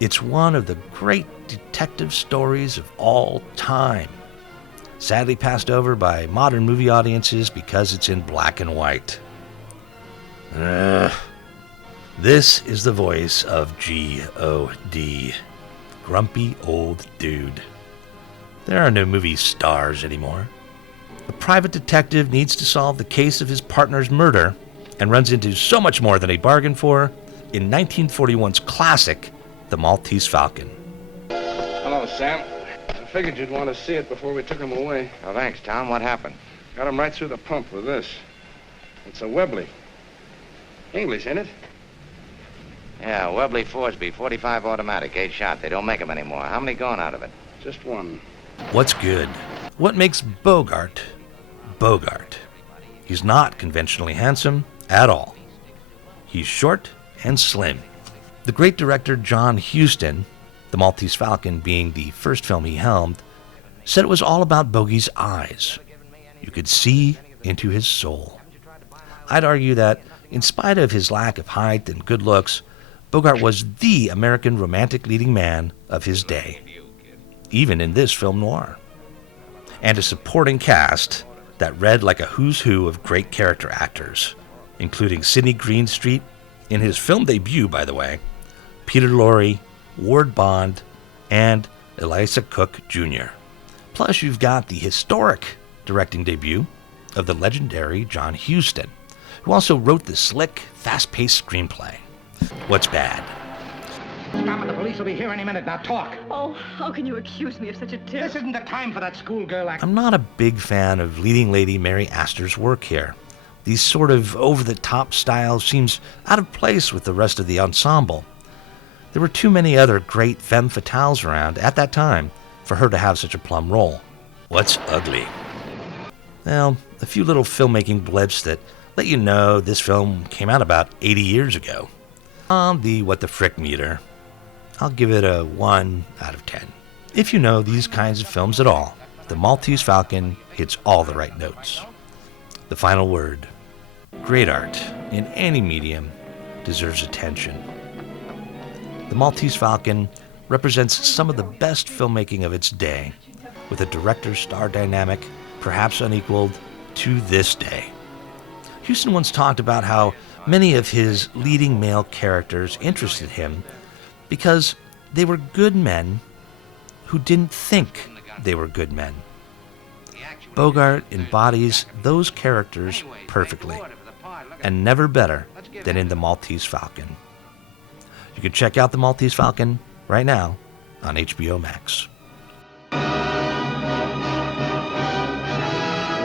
It's one of the great detective stories of all time. Sadly passed over by modern movie audiences because it's in black and white. This is the voice of G.O.D. Grumpy old dude. There are no movie stars anymore. A private detective needs to solve the case of his partner's murder and runs into so much more than he bargained for in 1941's classic, The Maltese Falcon. Hello, Sam. I figured you'd want to see it before we took him away. Oh, thanks, Tom. What happened? Got him right through the pump with this. It's a Webley. English, ain't it? Yeah, Webley Forsby, 45 automatic, 8 shot. They don't make them anymore. How many gone out of it? Just one. What's good? What makes Bogart Bogart? He's not conventionally handsome at all. He's short and slim. The great director John Huston, The Maltese Falcon being the first film he helmed, said it was all about Bogey's eyes. You could see into his soul. I'd argue that, in spite of his lack of height and good looks, Bogart was the American romantic leading man of his day, even in this film noir. And a supporting cast that read like a who's who of great character actors, including Sidney Greenstreet, in his film debut, by the way, Peter Lorre, Ward Bond, and Eliza Cook Jr. Plus, you've got the historic directing debut of the legendary John Huston, who also wrote the slick, fast-paced screenplay. What's bad? Stop it, the police will be here any minute. Now talk. Oh, how can you accuse me of such a terrible... This isn't the time for that schoolgirl act. I'm not a big fan of leading lady Mary Astor's work here. These sort of over-the-top style seems out of place with the rest of the ensemble. There were too many other great femme fatales around at that time for her to have such a plum role. What's ugly? Well, a few little filmmaking blips that let you know this film came out about 80 years ago. On the what the frick meter, I'll give it a 1 out of 10. If you know these kinds of films at all, The Maltese Falcon hits all the right notes. The final word. Great art, in any medium, deserves attention. The Maltese Falcon represents some of the best filmmaking of its day, with a director-star dynamic perhaps unequaled to this day. Huston once talked about how many of his leading male characters interested him because they were good men who didn't think they were good men. Bogart embodies those characters perfectly, and never better than in The Maltese Falcon. You can check out The Maltese Falcon right now on HBOMax.